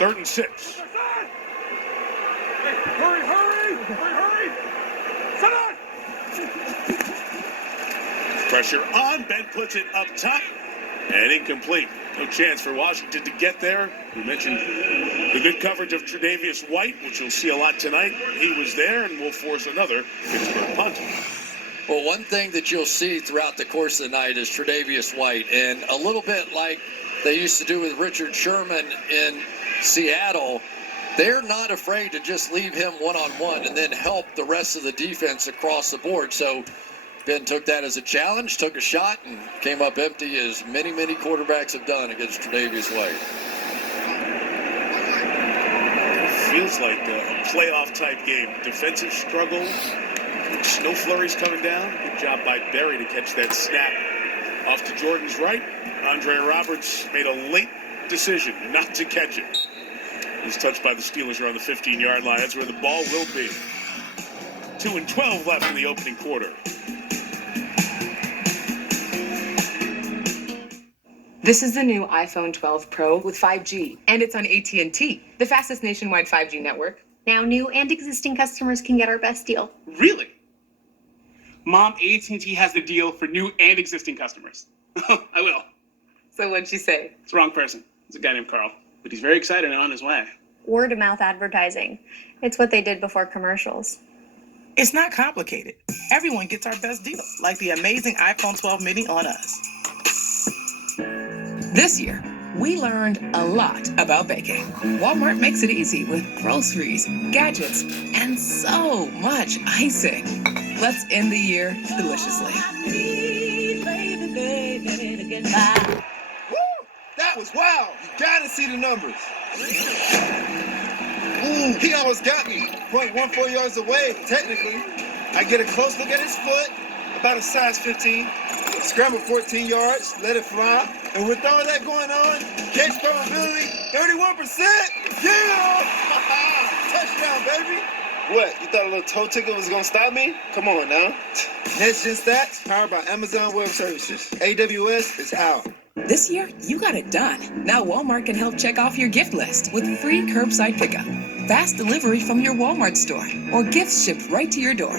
3rd and 6. Hurry! Set on! Pressure on. Ben puts it up top and incomplete. No chance for Washington to get there. We mentioned the good coverage of Tre'Davious White, which you'll see a lot tonight. He was there and will force another Pittsburgh punt. Well, one thing that you'll see throughout the course of the night is Tre'Davious White, and a little bit like they used to do with Richard Sherman in Seattle, they're not afraid to just leave him one-on-one and then help the rest of the defense across the board. So Ben took that as a challenge, took a shot, and came up empty, as many, many quarterbacks have done against Tre'Davious White. Feels like a playoff-type game. Defensive struggle, snow flurries coming down. Good job by Berry to catch that snap off to Jordan's right. Andre Roberts made a late decision not to catch it. He's touched by the Steelers around the 15-yard line. That's where the ball will be. 2:12 left in the opening quarter. This is the new iPhone 12 Pro with 5G, and it's on AT&T, the fastest nationwide 5G network. Now new and existing customers can get our best deal. Really? Mom, AT&T has the deal for new and existing customers. I will. So what'd she say? It's the wrong person. It's a guy named Carl. But he's very excited and on his way. Word of mouth advertising. It's what they did before commercials. It's not complicated. Everyone gets our best deal, like the amazing iPhone 12 mini on us. This year, we learned a lot about baking. Walmart makes it easy with groceries, gadgets, and so much icing. Let's end the year deliciously. Woo! That was wild. You gotta see the numbers. Ooh, he almost got me. 0.14 yards away, technically. I get a close look at his foot, about a size 15. Scramble 14 yards, let it fly. And with all that going on, catch probability, 31%. Yeah! Touchdown, baby. What, you thought a little toe tickle was gonna stop me? Come on now. Next Gen Stats, powered by Amazon Web Services. AWS is out. This year, you got it done. Now Walmart can help check off your gift list with free curbside pickup, fast delivery from your Walmart store, or gifts shipped right to your door.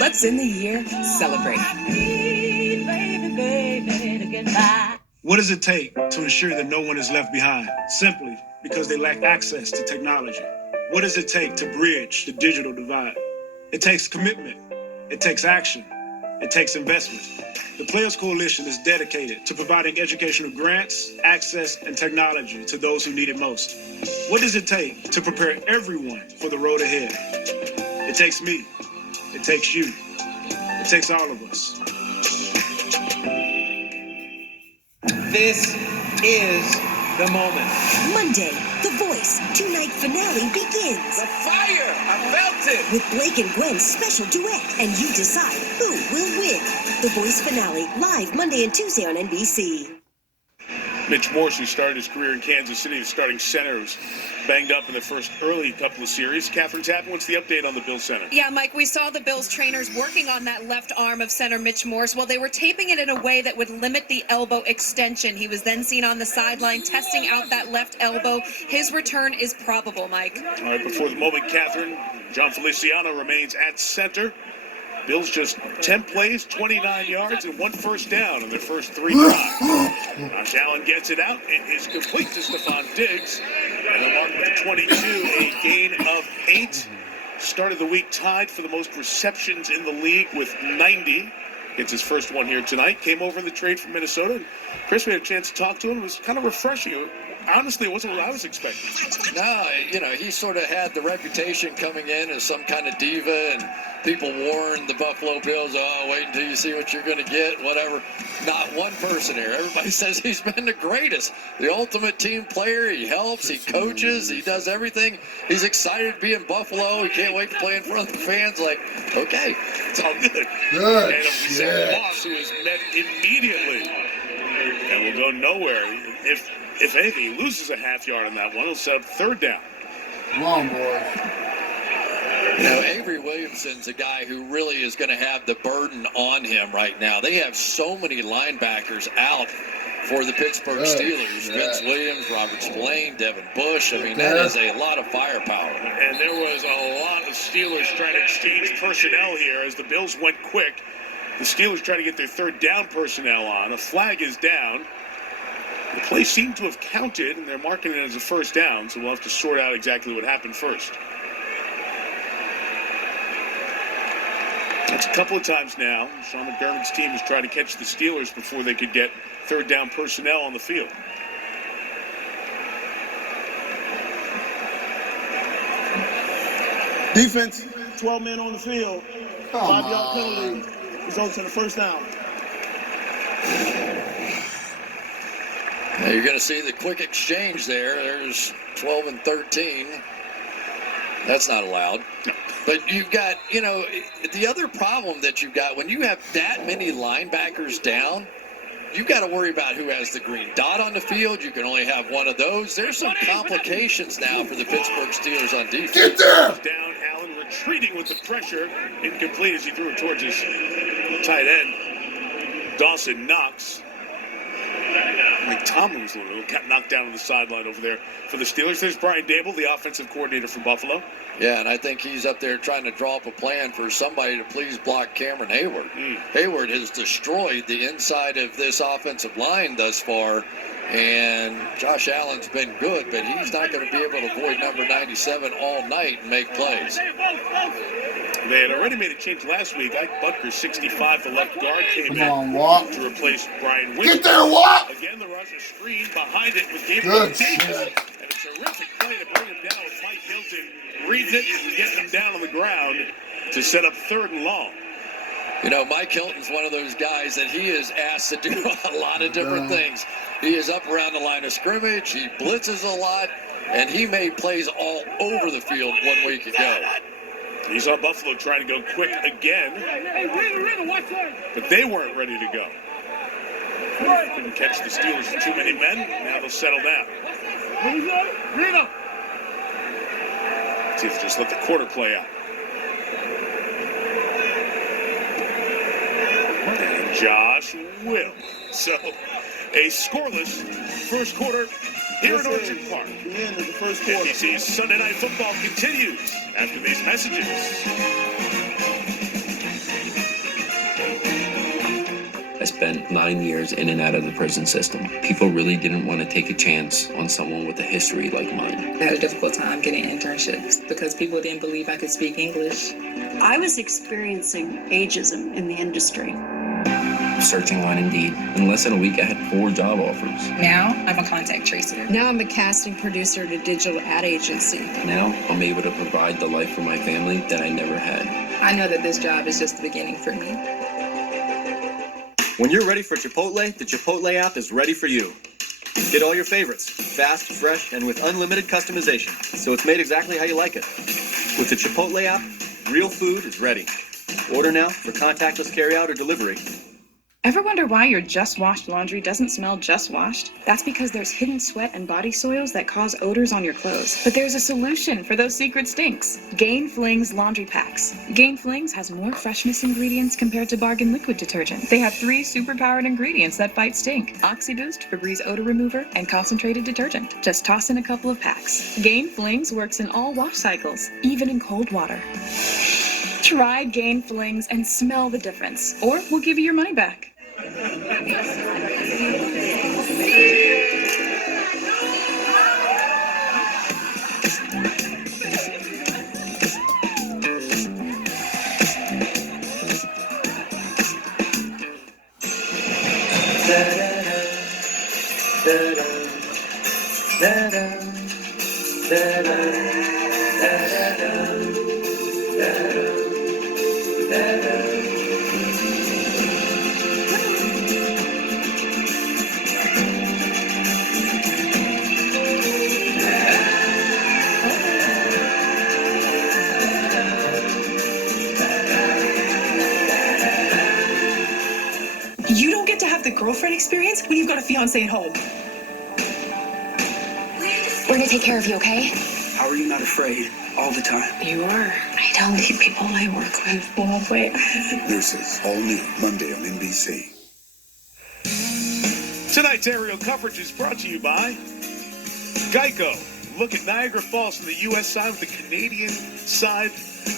Let's end the year celebrating. What does it take to ensure that no one is left behind? Simply because they lack access to technology. What does it take to bridge the digital divide? It takes commitment. It takes action. It takes investment. The Players Coalition is dedicated to providing educational grants, access, and technology to those who need it most. What does it take to prepare everyone for the road ahead? It takes me. It takes you. It takes all of us. This is the moment. Monday, The Voice two-night finale begins. The fire! I felt it! With Blake and Gwen's special duet, and you decide who will win. The Voice finale, live Monday and Tuesday on NBC. Mitch Morse, who started his career in Kansas City, the starting center, was banged up in the first early couple of series. Catherine Tappan, what's the update on the Bills center? Yeah, Mike, we saw the Bills trainers working on that left arm of center Mitch Morse. Well, they were taping it in a way that would limit the elbow extension. He was then seen on the sideline testing out that left elbow. His return is probable, Mike. All right, before the moment, Catherine, John Feliciano remains at center. Bills just 10 plays, 29 yards, and 1 first down in their first 3 drives. Josh Allen gets it out. It is complete to Stephon Diggs. And the mark with 22, a gain of 8. Started the week tied for the most receptions in the league with 90. Gets his first one here tonight. Came over in the trade from Minnesota. And Chris, we had a chance to talk to him. It was kind of refreshing. Honestly, it wasn't what I was expecting. No, he sort of had the reputation coming in as some kind of diva, and people warned the Buffalo Bills, wait until you see what you're going to get, whatever. Not one person here. Everybody says he's been the greatest, the ultimate team player. He helps, he coaches, he does everything. He's excited to be in Buffalo. He can't wait to play in front of the fans. Like, okay, it's all good. Good. And Sam Moss, who is met immediately and will go nowhere. If anything, he loses a half yard on that one. He'll set up 3rd down. Come on, boy. Avery Williamson's a guy who really is going to have the burden on him right now. They have so many linebackers out for the Pittsburgh Steelers. Vince Williams, Robert Spillane, Devin Bush. I mean, that is a lot of firepower. And there was a lot of Steelers trying to exchange personnel here as the Bills went quick. The Steelers trying to get their third down personnel on. A flag is down. The play seemed to have counted, and they're marking it as a first down, so we'll have to sort out exactly what happened first. That's a couple of times now. Sean McDermott's team has tried to catch the Steelers before they could get third down personnel on the field. Defense, 12 men on the field. 5-yard penalty results in a first down. Now you're going to see the quick exchange there. There's 12 and 13. That's not allowed. But you've got, you know, the other problem that you've got when you have that many linebackers down, you've got to worry about who has the green dot on the field. You can only have one of those. There's some complications now for the Pittsburgh Steelers on defense. Get there! Down, Allen retreating with the pressure. Incomplete as he threw it towards his tight end. Dawson Knox. McTomlin was got knocked down on the sideline over there for the Steelers. There's Brian Dable, the offensive coordinator for Buffalo. Yeah, and I think he's up there trying to draw up a plan for somebody to please block Cameron Hayward. Hayward has destroyed the inside of this offensive line thus far, and Josh Allen's been good, but he's not going to be able to avoid number 97 all night and make plays. They had already made a change last week. Ike Butker, 65, the left guard, came in to replace Brian Winston. Get there, Watt! Again, the rush is screen behind it with Gabriel Good Davis. shit. And a terrific play to bring him down with Mike Hilton reading it and getting him down on the ground to set up third and long. You know, Mike Hilton's one of those guys that he is asked to do a lot of different things. He is up around the line of scrimmage, he blitzes a lot, and he made plays all over the field 1 week ago. You saw Buffalo trying to go quick again, but they weren't ready to go. Couldn't catch the Steelers with too many men. Now they'll settle down. See if they just let the quarter play out. And Josh will. So a scoreless first quarter here in Orchard Park. The end of the first quarter. NBC's Sunday Night Football continues after these messages. I spent 9 years in and out of the prison system. People really didn't want to take a chance on someone with a history like mine. I had a difficult time getting internships because people didn't believe I could speak English. I was experiencing ageism in the industry. Searching on Indeed. In less than a week, I had 4 job offers. Now I'm a contact tracer. Now I'm a casting producer at a digital ad agency. Now I'm able to provide the life for my family that I never had. I know that this job is just the beginning for me. When you're ready for Chipotle, the Chipotle app is ready for you. Get all your favorites, fast, fresh, and with unlimited customization, so it's made exactly how you like it. With the Chipotle app, real food is ready. Order now for contactless carryout or delivery. Ever wonder why your just washed laundry doesn't smell just washed? That's because there's hidden sweat and body soils that cause odors on your clothes. But there's a solution for those secret stinks. Gain Flings laundry packs. Gain Flings has more freshness ingredients compared to Bargain liquid detergent. They have 3 superpowered ingredients that fight stink: OxyBoost, Febreze odor remover, and concentrated detergent. Just toss in a couple of packs. Gain Flings works in all wash cycles, even in cold water. Try Gain Flings and smell the difference, or we'll give you your money back. You don't get to have the girlfriend experience when you've got a fiance at home. We're gonna take care of you, okay? How are you not afraid all the time? You are. I don't need people I work with. Won't Nurses, all new Monday on NBC. Tonight Tonight's aerial coverage is brought to you by Geico. Look at Niagara Falls from the U.S. side with the Canadian side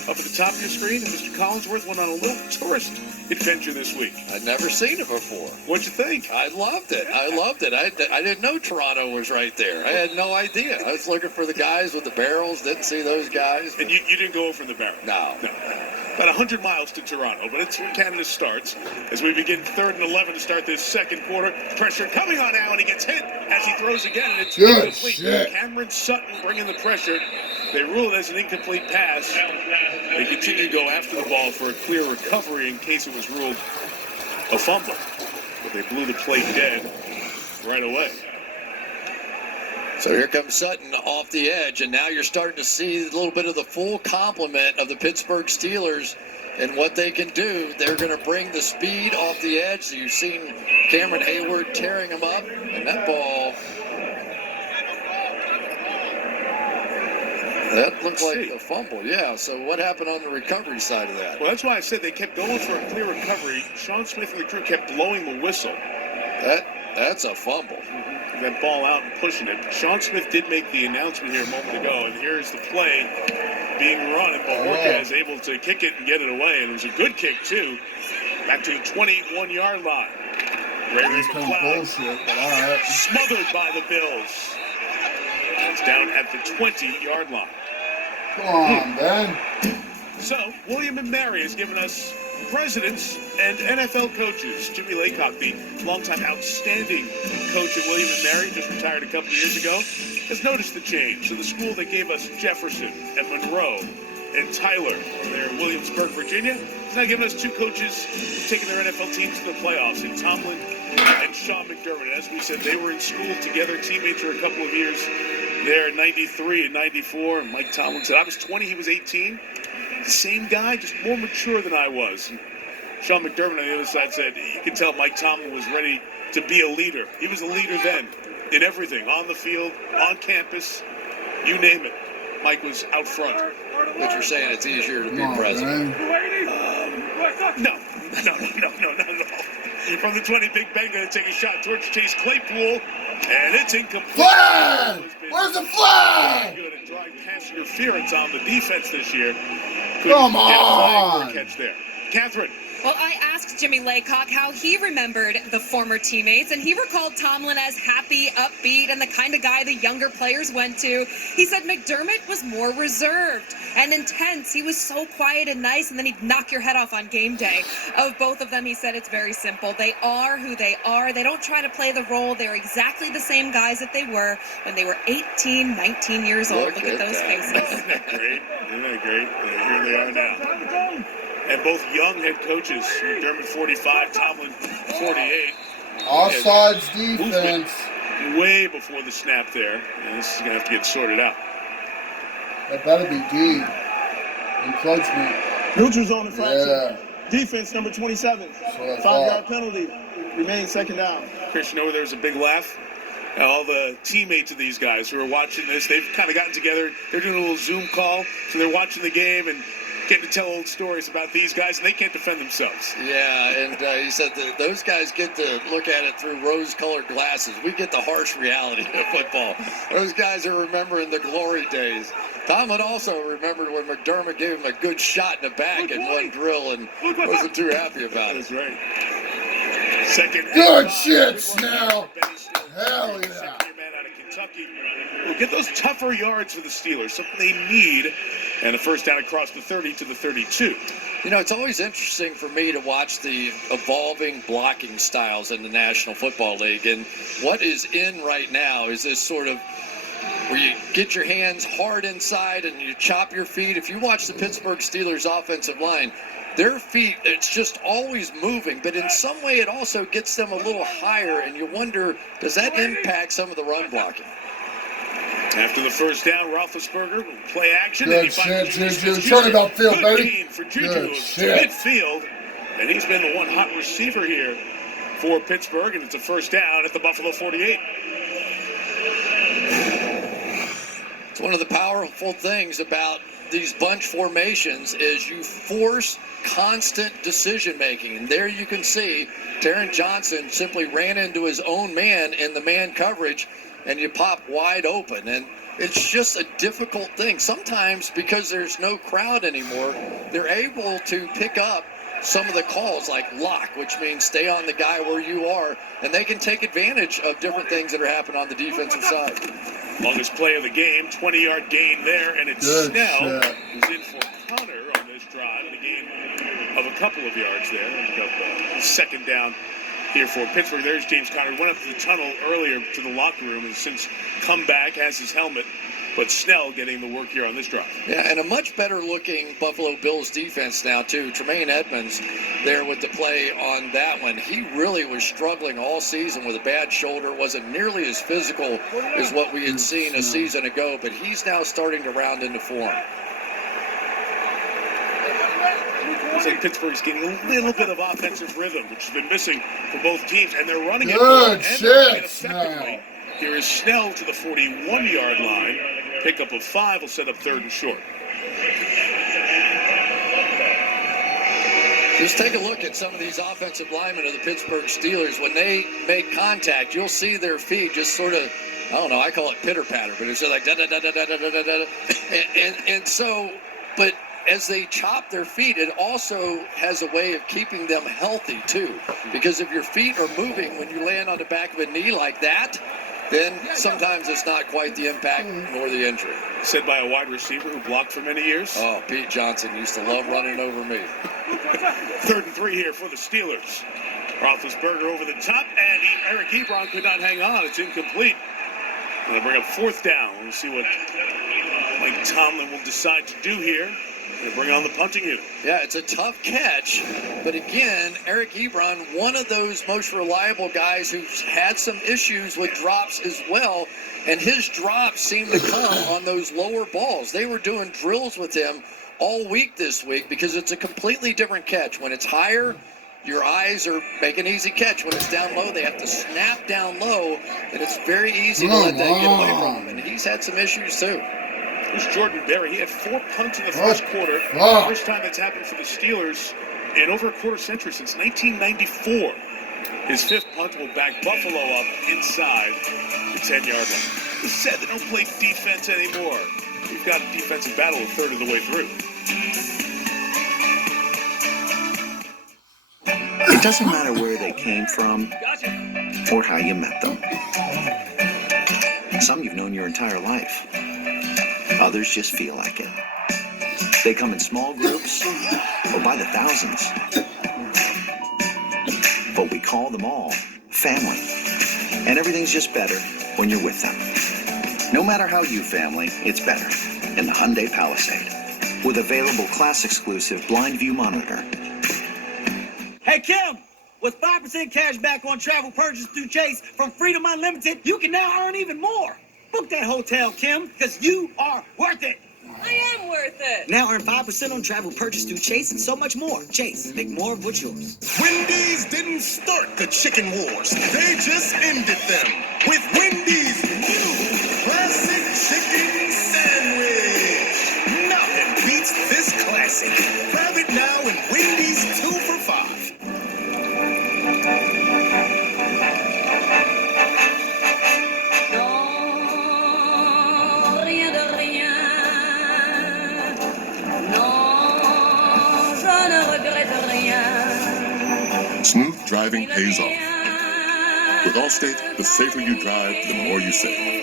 up at the top of your screen. And Mr. Collinsworth went on a little tourist adventure this week. I'd never seen it before. What'd you think? I loved it. I didn't know Toronto was right there. I had no idea. I was looking for the guys with the barrels. Didn't see those guys. And you didn't go over the barrel? No. About 100 miles to Toronto, but it's where Canada starts. As we begin 3rd and 11 to start this second quarter. Pressure coming on now, and he gets hit as he throws again, and it's Good incomplete. shit. Cameron Sutton bringing the pressure. They rule it as an incomplete pass. They continue to go after the ball for a clear recovery in case it was ruled a fumble. But they blew the play dead right away. So here comes Sutton off the edge, and now you're starting to see a little bit of the full complement of the Pittsburgh Steelers and what they can do. They're going to bring the speed off the edge. So you've seen Cameron Hayward tearing him up, and that ball, that looked like a fumble. Yeah, so what happened on the recovery side of that? Well, that's why I said they kept going for a clear recovery. Sean Smith and the crew kept blowing the whistle. That's a fumble. That ball out and pushing it. Sean Smith did make the announcement here a moment ago, and here's the play being run, and Bajorka is able to kick it and get it away, and it was a good kick, too. Back to the 21-yard line. Ray McLeod smothered by the Bills. It's down at the 20-yard line. Come on, Ben. So, William and Mary has given us presidents and NFL coaches. Jimmy Laycock, the longtime outstanding coach at William and Mary, just retired a couple years ago, has noticed the change. So the school that gave us Jefferson and Monroe and Tyler there in Williamsburg, Virginia, has now given us two coaches who've taken their NFL teams to the playoffs, in Tomlin and Sean McDermott. As we said, they were in school together, teammates for a couple of years there in 93 and 94. And Mike Tomlin said, I was 20, he was 18. The same guy, just more mature than I was. And Sean McDermott on the other side said, you could tell Mike Tomlin was ready to be a leader. He was a leader then in everything, on the field, on campus, you name it. Mike was out front. But you're saying it's easier to be president. No. From the 20, Big Ben going to take a shot towards Chase Claypool, and it's incomplete. Flag! Where's the flag? Good at drawing pass interference on the defense this year. Come on! Get a catch there. Catherine. Well, I asked Jimmy Laycock how he remembered the former teammates, and he recalled Tomlin as happy, upbeat, and the kind of guy the younger players went to. He said McDermott was more reserved and intense. He was so quiet and nice, and then he'd knock your head off on game day. Of both of them, he said it's very simple. They are who they are. They don't try to play the role. They're exactly the same guys that they were when they were 18, 19 years old. Look at those faces. Isn't that great? Isn't that great? And here they are now. And both young head coaches, McDermott 45, Tomlin 48. Offsides defense. Way before the snap there. And this is going to have to get sorted out. That better be D. Encroachment. Neutral zone infraction. Yeah. Defense number 27. So 5-yard penalty. Remains second down. Chris, you know where there was a big laugh? All the teammates of these guys who are watching this, they've kind of gotten together. They're doing a little Zoom call, so they're watching the game and getting to tell old stories about these guys, and they can't defend themselves. Yeah, and he said that those guys get to look at it through rose-colored glasses. We get the harsh reality of football. Those guys are remembering the glory days. Tomlin also remembered when McDermott gave him a good shot in the back in one drill and wasn't too happy about it. That's right. Second. Good shit, Snell. Hell yeah. Kentucky will get those tougher yards for the Steelers, something they need, and a first down across the 30 to the 32. You know, it's always interesting for me to watch the evolving blocking styles in the National Football League, and what is in right now is this sort of where you get your hands hard inside and you chop your feet. If you watch the Pittsburgh Steelers offensive line, their feet, it's just always moving, but in some way it also gets them a little higher, and you wonder, does that impact some of the run blocking? After the first down, Roethlisberger will play action. Good shit, Juju. Turn it upfield, baby. For Juju Good to shit. midfield, and he's been the one hot receiver here for Pittsburgh, and it's a first down at the Buffalo 48. It's one of the powerful things about these bunch formations is you force constant decision making. And there you can see Taron Johnson simply ran into his own man in the man coverage, and you pop wide open. And it's just a difficult thing. Sometimes, because there's no crowd anymore, they're able to pick up some of the calls like lock, which means stay on the guy where you are, and they can take advantage of different things that are happening on the defensive side. Longest play of the game, 20-yard gain there, and it's Good Snell shot. who's in for Connor on this drive, and a gain of a couple of yards there. Ended up second down here for Pittsburgh. There's James Conner. Went up to the tunnel earlier to the locker room and since come back, has his helmet. But Snell getting the work here on this drive. Yeah, and a much better looking Buffalo Bills defense now, too. Tremaine Edmonds there with the play on that one. He really was struggling all season with a bad shoulder. Wasn't nearly as physical as what we had seen a season ago, but he's now starting to round into form. Looks like Pittsburgh's getting a little bit of offensive rhythm, which has been missing for both teams, and they're running it well Good and shit, running it effectively. Snell. Here is Snell to the 41-yard line. Pickup of 5 will set up third and short. Just take a look at some of these offensive linemen of the Pittsburgh Steelers. When they make contact, you'll see their feet just sort of, I don't know, I call it pitter-patter, but it's just like da-da-da-da-da-da-da-da. And so, but as they chop their feet, it also has a way of keeping them healthy, too. Because if your feet are moving when you land on the back of a knee like that, then sometimes it's not quite the impact nor the injury. Said by a wide receiver who blocked for many years. Oh, Pete Johnson used to love running over me. 3rd and 3 here for the Steelers. Roethlisberger over the top, and Eric Ebron could not hang on. It's incomplete. They'll bring up 4th down. We'll see what Mike Tomlin will decide to do here. They'll bring on the punting unit. Yeah, it's a tough catch, but again, Eric Ebron, one of those most reliable guys who's had some issues with drops as well, and his drops seem to come on those lower balls. They were doing drills with him all week this week because it's a completely different catch. When it's higher, your eyes are make an easy catch. When it's down low, they have to snap down low, and it's very easy to let that get away from him, and he's had some issues too. Here's Jordan Berry. He had 4 punts in the first quarter. First time that's happened for the Steelers in over a quarter century since 1994. His 5th punt will back Buffalo up inside the 10-yard line. He said they don't play defense anymore. We've got a defensive battle a third of the way through. It doesn't matter where they came from or how you met them. Some you've known your entire life. Others just feel like it. They come in small groups or by the thousands. But we call them all family. And everything's just better when you're with them. No matter how you family, it's better in the Hyundai Palisade. With available class-exclusive blind view monitor. Hey, Kim! With 5% cash back on travel purchase through Chase from Freedom Unlimited, you can now earn even more. Book that hotel, Kim, because you are worth it. I am worth it. Now earn 5% on travel purchase through Chase and so much more. Chase, make more of what's yours. Wendy's didn't start the chicken wars. They just ended them with Wendy's new classic chicken sandwich. Nothing beats this classic. Grab it now in Wendy's 2 for $5. Smooth driving pays off. With Allstate, the safer you drive, the more you save.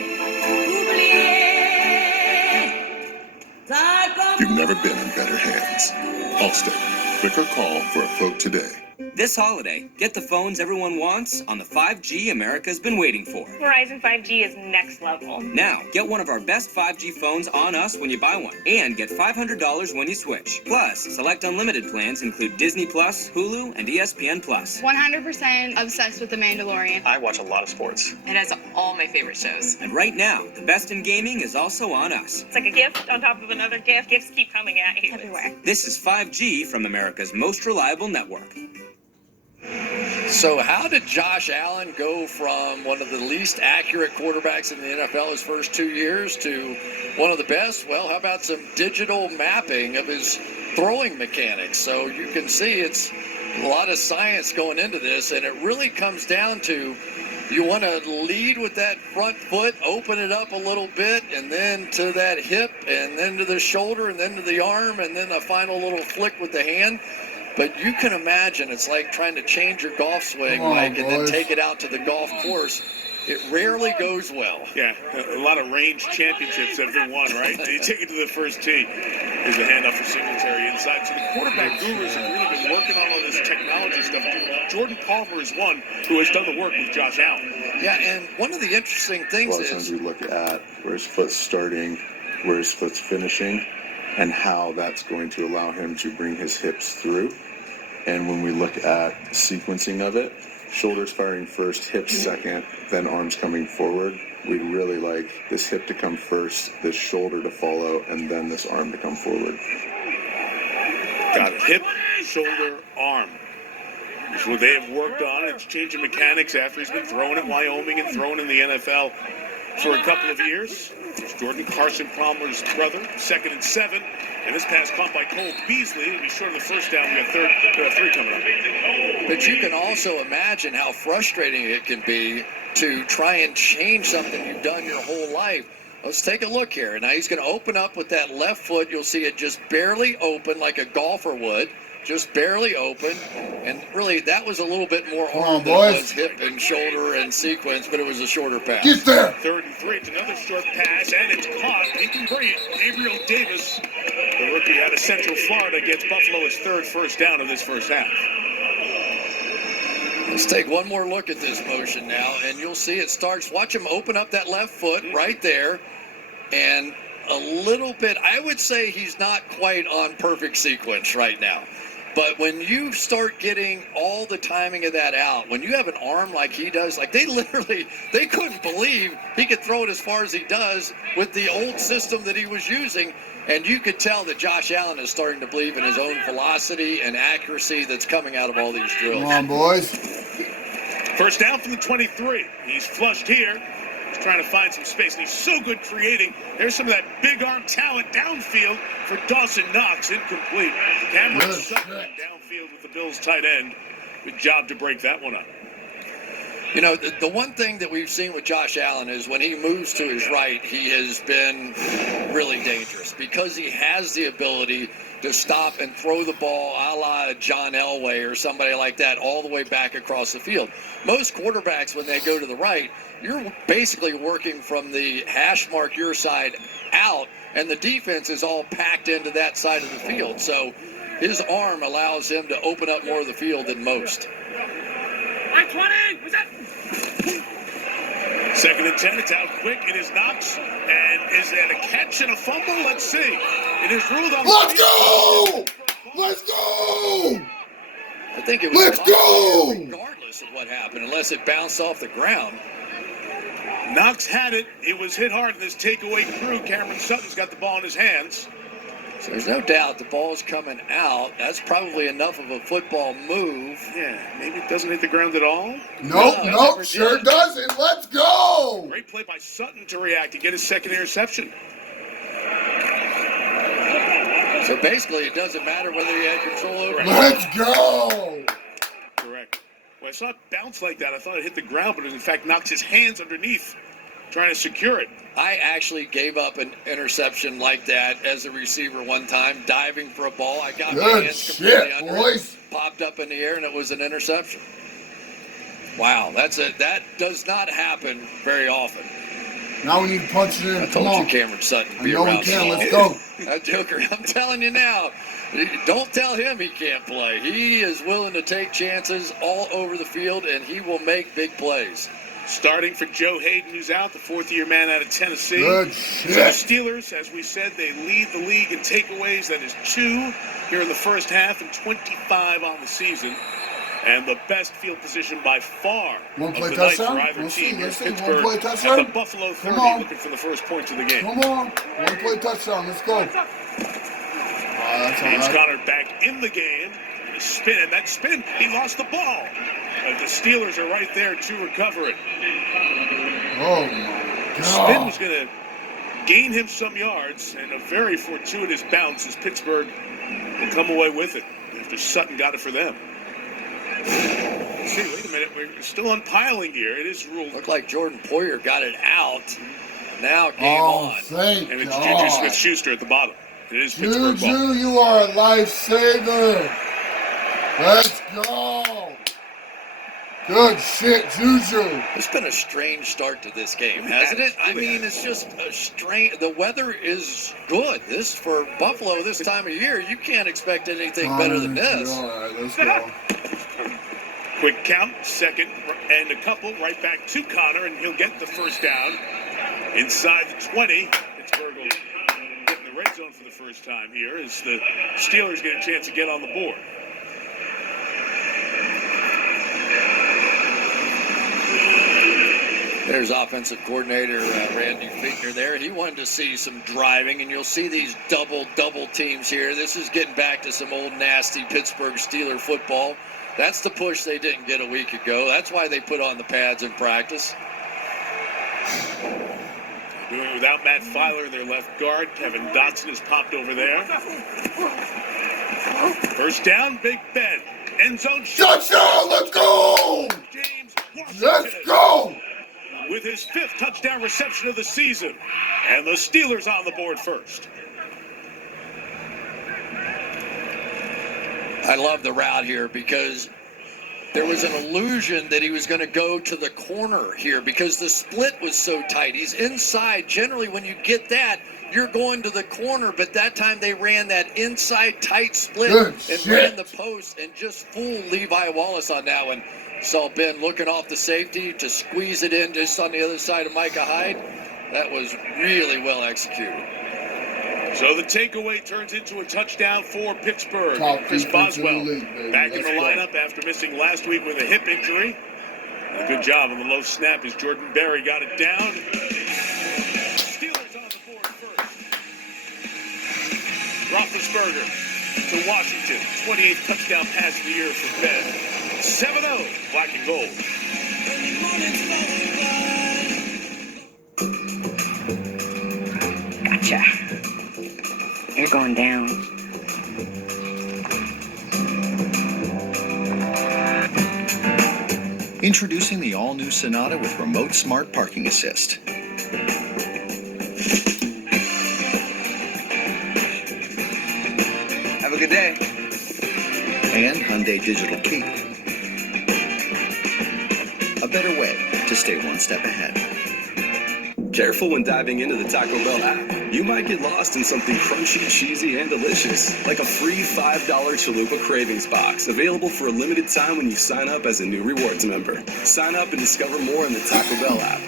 You've never been in better hands. Allstate. Click or call for a quote today. This holiday, get the phones everyone wants on the 5G America's been waiting for. Verizon 5G is next level. Now, get one of our best 5G phones on us when you buy one, and get $500 when you switch. Plus, select unlimited plans include Disney Plus, Hulu, and ESPN Plus. 100% obsessed with The Mandalorian. I watch a lot of sports. It has all my favorite shows. And right now, the best in gaming is also on us. It's like a gift on top of another gift. Gifts keep coming at you. Everywhere. This is 5G from America's most reliable network. So how did Josh Allen go from one of the least accurate quarterbacks in the NFL his first 2 years to one of the best? Well, how about some digital mapping of his throwing mechanics? So you can see it's a lot of science going into this, and it really comes down to you want to lead with that front foot, open it up a little bit, and then to that hip, and then to the shoulder, and then to the arm, and then a final little flick with the hand. But you can imagine it's like trying to change your golf swing, Mike, and then take it out to the golf course. It rarely goes well. Yeah, a lot of range championships have been won, right? You take it to the first tee. There's a handoff for Singletary inside. So the quarterback gurus have really been working on all this technology stuff. Jordan Palmer is one who has done the work with Josh Allen. Yeah, and one of the interesting things is... times we look at where his foot's starting, where his foot's finishing, and how that's going to allow him to bring his hips through. And when we look at sequencing of it, shoulders firing first, hips second, then arms coming forward. We'd really like this hip to come first, this shoulder to follow, and then this arm to come forward. Got it. Hip, shoulder, arm. That's what they have worked on. It's changing mechanics after he's been thrown at Wyoming and thrown in the NFL for a couple of years. It's Jordan Carson Palmer's brother, 2nd and 7. And this pass caught by Cole Beasley. It'll be short of the first down. We got three coming up. But you can also imagine how frustrating it can be to try and change something you've done your whole life. Let's take a look here. Now he's going to open up with that left foot. You'll see it just barely open like a golfer would. Just barely open. And really, that was a little bit more arm than it was hip and shoulder and sequence, but it was a shorter pass. Get there! 3rd and 3. It's another short pass, and it's caught. Incomplete. Gabriel Davis, the rookie out of Central Florida, gets Buffalo his 3rd first down of this first half. Let's take one more look at this motion now, and you'll see it starts. Watch him open up that left foot right there, and a little bit, I would say he's not quite on perfect sequence right now. But when you start getting all the timing of that out, when you have an arm like he does, like they couldn't believe he could throw it as far as he does with the old system that he was using. And you could tell that Josh Allen is starting to believe in his own velocity and accuracy that's coming out of all these drills. Come on, boys. First down from the 23. He's flushed here. He's trying to find some space, and he's so good creating. There's some of that big arm talent downfield for Dawson Knox. Incomplete. Cameron Sutton downfield with the Bills tight end. Good job to break that one up. You know, the one thing that we've seen with Josh Allen is when he moves to his right, he has been really dangerous because he has the ability to stop and throw the ball a la John Elway or somebody like that all the way back across the field. Most quarterbacks, when they go to the right, you're basically working from the hash mark your side out, and the defense is all packed into that side of the field. So his arm allows him to open up more of the field than most. 20. What's that? 2nd and 10. It's out quick. It is Knox. And is that a catch and a fumble? Let's see. It is ruled on. Let's go! Let's go! I think it was. Let's go! Regardless of what happened, unless it bounced off the ground. Knox had it. It was hit hard in this takeaway crew. Cameron Sutton's got the ball in his hands. So there's no doubt the ball's coming out. That's probably enough of a football move. Yeah, maybe it doesn't hit the ground at all. Nope, sure doesn't. Let's go! Great play by Sutton to react to get his 2nd interception. So basically, it doesn't matter whether you had control over it. Let's go! Correct. When I saw it bounce like that, I thought it hit the ground, but it in fact knocked his hands underneath, trying to secure it. I actually gave up an interception like that as a receiver one time, diving for a ball. I got my hands completely under it, popped up in the air, and it was an interception. Wow, that does not happen very often. Now we need to punch it in. I told you Cameron Sutton would be around. We can. Let's go. That Joker, I'm telling you now, don't tell him he can't play. He is willing to take chances all over the field, and he will make big plays. Starting for Joe Hayden, who's out, the 4th-year man out of Tennessee. Good So shit. the Steelers, as we said, they lead the league in takeaways. That is 2 here in the first half and 25 on the season. And the best field position by far One play of the night for touchdown? either Let's team. see. Pittsburgh One play touchdown? at the Buffalo 30, looking for the first points of the game. Come on. One play touchdown. Let's go. That's all James right. Conner back in the game. Spin, and that spin, he lost the ball. The Steelers are right there to recover it. Oh my Spin God. was going to gain him some yards, and a very fortuitous bounce as Pittsburgh will come away with it after Sutton got it for them. See, wait a minute, we're still on piling here. It is ruled. Looked like Jordan Poyer got it out. Now game on. Thank And it's God. Juju Smith-Schuster at the bottom. It is Pittsburgh ball. Juju, you are a lifesaver. Let's go. Good shit, Juju. It's been a strange start to this game, hasn't it? I mean, it's just a strange. The weather is good. This for Buffalo this time of year. You can't expect anything better than this. All right, let's go. Quick count, second and a couple, right back to Connor, and he'll get the first down inside the 20. Pittsburgh will get in the red zone for the first time here as the Steelers get a chance to get on the board. There's offensive coordinator Randy Fichtner there. He wanted to see some driving, and you'll see these double teams here. This is getting back to some old nasty Pittsburgh Steeler football. That's the push they didn't get a week ago. That's why they put on the pads in practice. Doing it without Matt Filer in their left guard. Kevin Dotson has popped over there. First down, Big Ben. End zone shot. Touchdown, let's go. James Let's go. with his 5th touchdown reception of the season. And the Steelers on the board first. I love the route here because there was an illusion that he was going to go to the corner here because the split was so tight. He's inside. Generally, when you get that, you're going to the corner, but that time they ran that inside tight split and ran the post and just fooled Levi Wallace on that one. Saw Ben looking off the safety to squeeze it in just on the other side of Micah Hyde. That was really well executed. So the takeaway turns into a touchdown for Pittsburgh. Top Chris defense in the Boswell league, baby. back in the Let's go. lineup after missing last week with a hip injury. And a good job on the low snap as Jordan Berry got it down. Steelers on the board first. Roethlisberger to Washington. 28th touchdown pass of the year for Ben. 7-0, black and gold. Gotcha. You're going down. Introducing the all-new Sonata with remote smart parking assist. Have a good day. And Hyundai Digital Key. A better way to stay one step ahead. Careful when diving into the Taco Bell app. You might get lost in something crunchy, cheesy, and delicious. Like a free $5 Chalupa Cravings box, available for a limited time when you sign up as a new rewards member. Sign up and discover more in the Taco Bell app.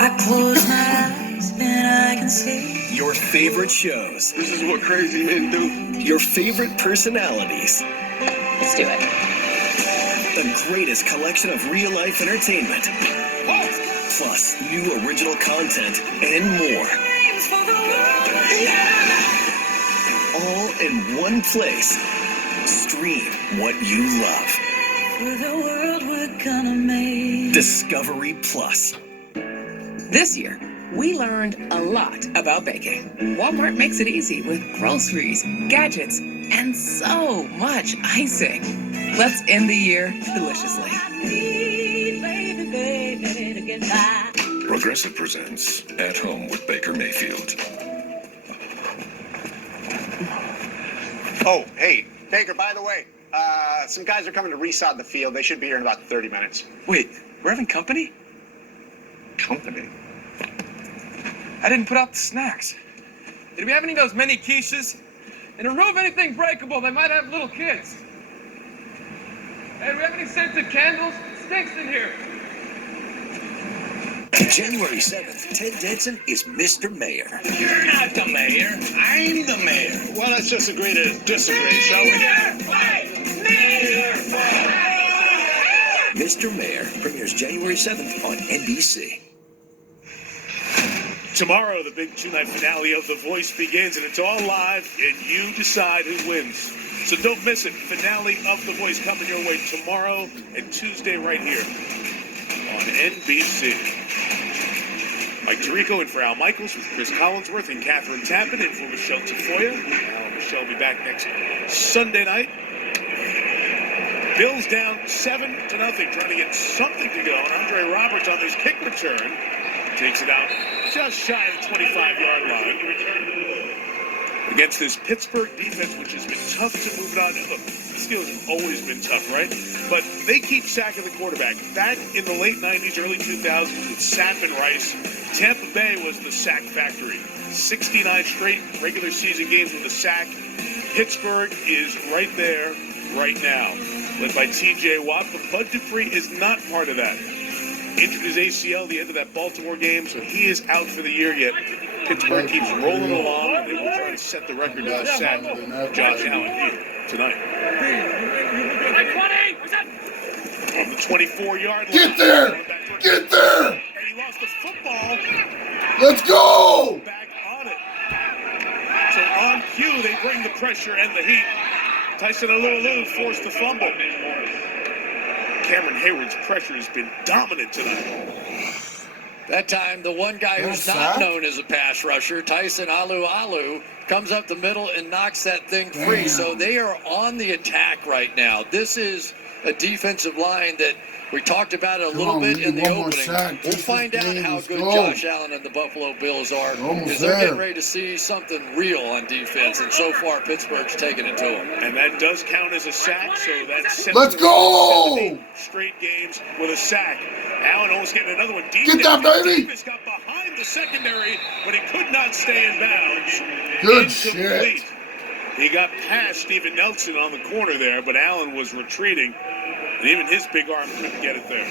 I close my eyes and I can see Your favorite shows. This is what crazy men do. Your favorite personalities. Let's do it. The greatest collection of real-life entertainment. Plus new original content and more. All in one place. Stream what you love. For the world we're gonna make. Discovery Plus. This year, we learned a lot about baking. Walmart makes it easy with groceries, gadgets, and so much icing. Let's end the year deliciously. Progressive presents At Home with Baker Mayfield. Oh, hey, Baker, by the way, some guys are coming to resod the field. They should be here in about 30 minutes. Wait, we're having company? Company? I didn't put out the snacks. Did we have any of those mini quiches? And remove anything breakable. They might have little kids. Hey, do we have any scented candles? It stinks in here. January 7th, Ted Danson is Mr. Mayor. You're not the mayor. I'm the mayor. Well, let's just agree to disagree, shall we? Mr. Mayor premieres January 7th on NBC. Tomorrow, the big two-night finale of The Voice begins, and it's all live, and you decide who wins. So don't miss it. Finale of The Voice coming your way tomorrow and Tuesday right here on NBC. Mike Tirico in for Al Michaels with Chris Collinsworth and Catherine Tappan in for Michelle Tafoya. Michelle will be back next Sunday night. Bills down 7-0, trying to get something to go. And Andre Roberts on this kick return takes it out just shy of the 25-yard line. Against this Pittsburgh defense, which has been tough to move it on. Look, the Steelers have always been tough, right? But they keep sacking the quarterback. Back in the late 90s, early 2000s with Sapp and Rice, Tampa Bay was the sack factory. 69 straight regular season games with a sack. Pittsburgh is right there, right now, led by T.J. Watt. But Bud Dupree is not part of that. Injured his ACL at the end of that Baltimore game, so he is out for the year yet. Pittsburgh keeps rolling along, and they will try to set the record with a sack Josh Allen here tonight. On the 24-yard line. Get there! Get there! And he lost the football. Let's go! Back on it. So on cue, they bring the pressure and the heat. Tyson Alualu forced the fumble. Cameron Hayward's pressure has been dominant tonight. That time, the one guy who's not known as a pass rusher, Tyson Alualu, comes up the middle and knocks that thing free. Damn. So they are on the attack right now. This is a defensive line that we talked about it a little bit in the opening. We'll find out how good Josh Allen and the Buffalo Bills are, because they're getting ready to see something real on defense, and so far Pittsburgh's taking it to them. And that does count as a sack, so that's Let's go! 7 straight games with a sack. Allen almost getting another one. Get that, baby! Davis got behind the secondary, but he could not stay in bounds. Good Incomplete. shit. He got past Steven Nelson on the corner there, but Allen was retreating, and even his big arm couldn't get it there.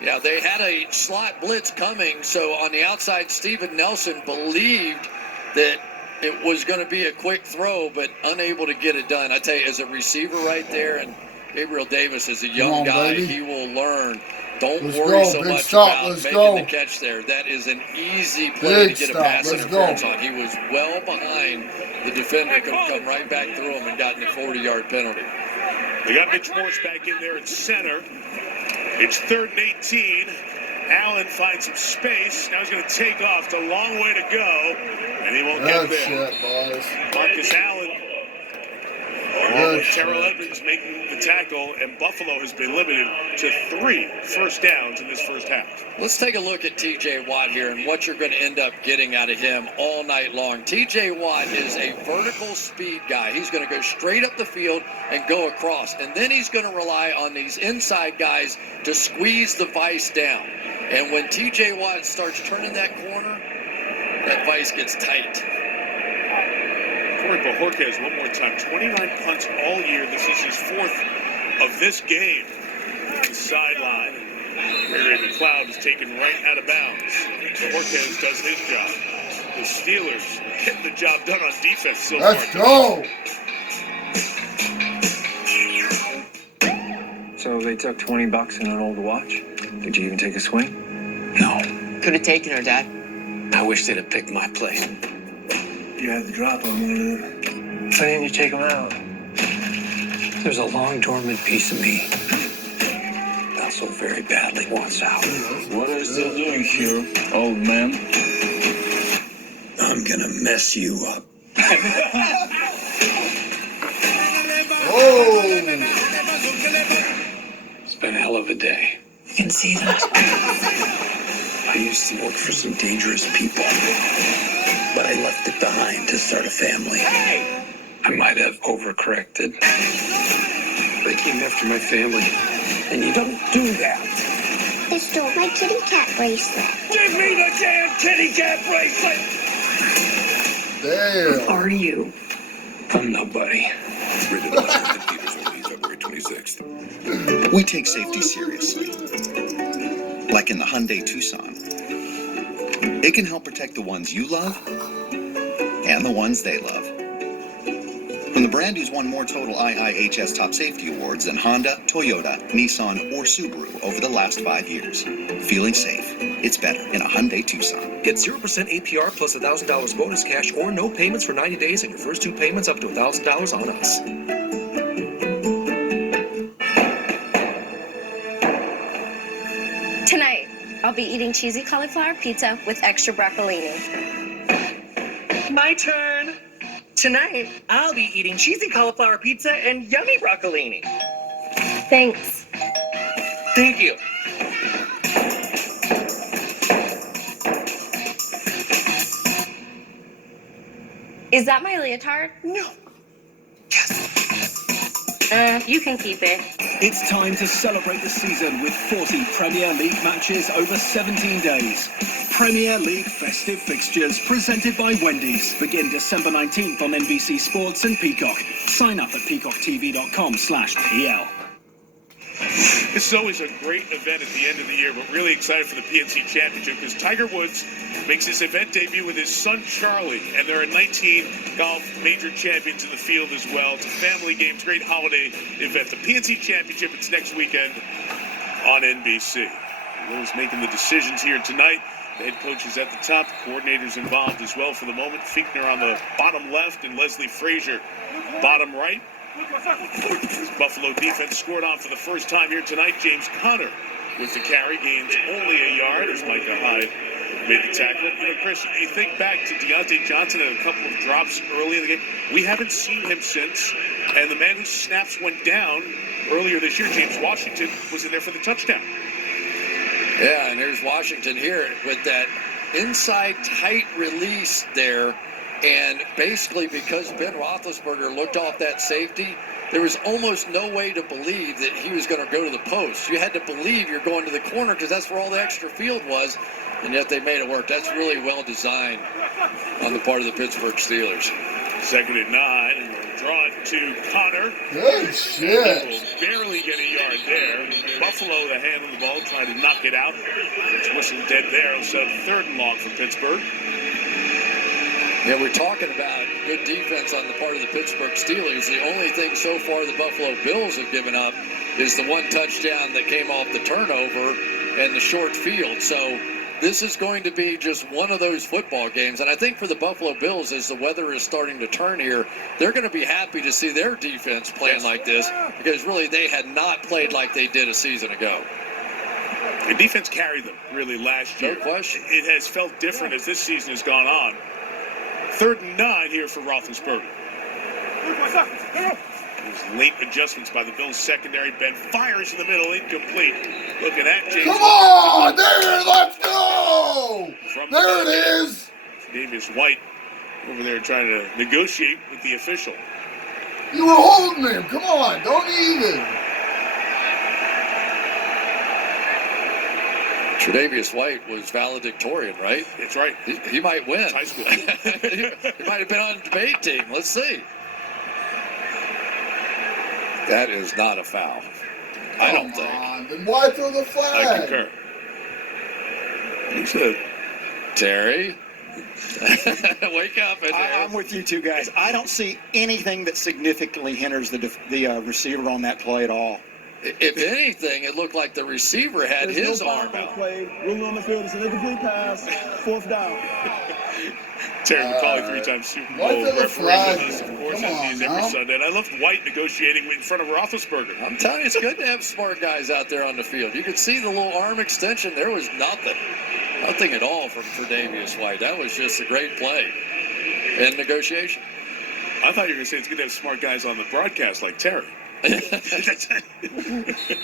Yeah, they had a slot blitz coming, so on the outside, Steven Nelson believed that it was going to be a quick throw, but unable to get it done. I tell you, as a receiver right there, and Gabriel Davis is a young guy, baby. he will learn. Don't Let's worry go. so Big much stop. about Let's making go. the catch there. That is an easy play Big to get stop. a pass Let's interference go. on. He was well behind. The defender could have come right back through him and gotten a 40-yard penalty. They got Mitch Morse back in there at center. It's 3rd and 18. Allen finds some space. Now he's going to take off. It's a long way to go, and he won't get Good there. shit, boys. Marcus Allen, along with Terrell Edmonds making the tackle, and Buffalo has been limited to 3 first downs in this first half. Let's take a look at T.J. Watt here and what you're going to end up getting out of him all night long. T.J. Watt is a vertical speed guy. He's going to go straight up the field and go across. And then he's going to rely on these inside guys to squeeze the vise down. And when T.J. Watt starts turning that corner, that vise gets tight. Corey Bojorquez one more time. 29 punts all year. This is his 4th of this game. The sideline. Ray McLeod is taken right out of bounds. Bojorquez does his job. The Steelers getting the job done on defense so far. Let's go! So they took $20 and an old watch? Did you even take a swing? No. Could have taken her, Dad. I wish they'd have picked my plate. You had the drop on one of them. Why didn't you take them out? There's a long dormant piece of me that so very badly wants out. What are you still doing here, old man? I'm gonna mess you up. Oh! It's been a hell of a day. You can see that. I used to work for some dangerous people, but I left it behind to start a family. I might have overcorrected. They came after my family, and you don't do that. They stole my kitty cat bracelet. Give me the damn kitty cat bracelet! Damn. Who are you? I'm nobody. Rated R, in theaters only February 26th. We take safety seriously. Like in the Hyundai Tucson. It can help protect the ones you love and the ones they love. From the brand who's won more total IIHS Top Safety Awards than Honda, Toyota, Nissan, or Subaru over the last 5 years. Feeling safe. It's better in a Hyundai Tucson. Get 0% APR plus $1,000 bonus cash or no payments for 90 days and your first 2 payments up to $1,000 on us. be eating cheesy cauliflower pizza with extra broccolini. My turn. Tonight, I'll be eating cheesy cauliflower pizza and yummy broccolini. Thanks. Thank you. Is that my leotard? No. You can keep it. It's time to celebrate the season with 40 Premier League matches over 17 days. Premier League festive fixtures presented by Wendy's begin December 19th on NBC Sports and Peacock. Sign up at peacocktv.com/PL. This is always a great event at the end of the year, but really excited for the PNC Championship because Tiger Woods makes his event debut with his son Charlie, and there are 19 golf major champions in the field as well. It's a family game, it's a great holiday event. The PNC Championship, it's next weekend on NBC. Will's making the decisions here tonight. The head coach is at the top, the coordinators involved as well for the moment. Fichtner on the bottom left and Leslie Frazier bottom right. Buffalo defense scored on for the first time here tonight. James Conner with the carry, gains only a yard as Micah Hyde made the tackle. You know, Chris, you think back to Deontay Johnson and a couple of drops early in the game. We haven't seen him since. And the man whose snaps went down earlier this year, James Washington, was in there for the touchdown. Yeah, and there's Washington here with that inside tight release there. And basically, because Ben Roethlisberger looked off that safety, there was almost no way to believe that he was going to go to the post. You had to believe you're going to the corner because that's where all the extra field was, and yet they made it work. That's really well designed on the part of the Pittsburgh Steelers. 2nd and 9, and we're drawn to Conner. Good shit. Will barely get a yard there. Buffalo, the hand on the ball, trying to knock it out. It's whistled dead there. It'll set up 3rd and long for Pittsburgh. Yeah, we're talking about good defense on the part of the Pittsburgh Steelers. The only thing so far the Buffalo Bills have given up is the one touchdown that came off the turnover and the short field. So this is going to be just one of those football games. And I think for the Buffalo Bills, as the weather is starting to turn here, they're going to be happy to see their defense playing like this because really they had not played like they did a season ago. The defense carried them really last year. No question. It has felt different as this season has gone on. 3rd and 9 here for Roethlisberger. There's late adjustments by the Bills secondary. Ben fires in the middle, incomplete. Looking at James. Come on! There, let's go! There it is! Davis White over there trying to negotiate with the official. You were holding him. Come on, don't even. Tre'Davious White was valedictorian, right? That's right. He might win. It's high school. He might have been on the debate team. Let's see. That is not a foul. I don't think. Then why throw the flag? I concur. He said, Terry, wake up. I'm with you two guys. I don't see anything that significantly hinders the receiver on that play at all. If anything, it looked like the receiver had his arm out. Ruling on the field, it's an incomplete pass. 4th down. Terry McCauley, 3-time Super Bowl referee with us, of course, as he is every Sunday. And I loved White negotiating in front of Roethlisberger. I'm telling you, it's good to have smart guys out there on the field. You could see the little arm extension. There was nothing at all from Tre'Davious White. That was just a great play and negotiation. I thought you were going to say it's good to have smart guys on the broadcast like Terry.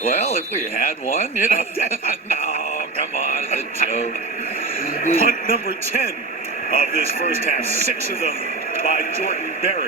Well, if we had one, you know. No, come on, it's a joke. Punt number 10 of this first half. 6 of them by Jordan Berry.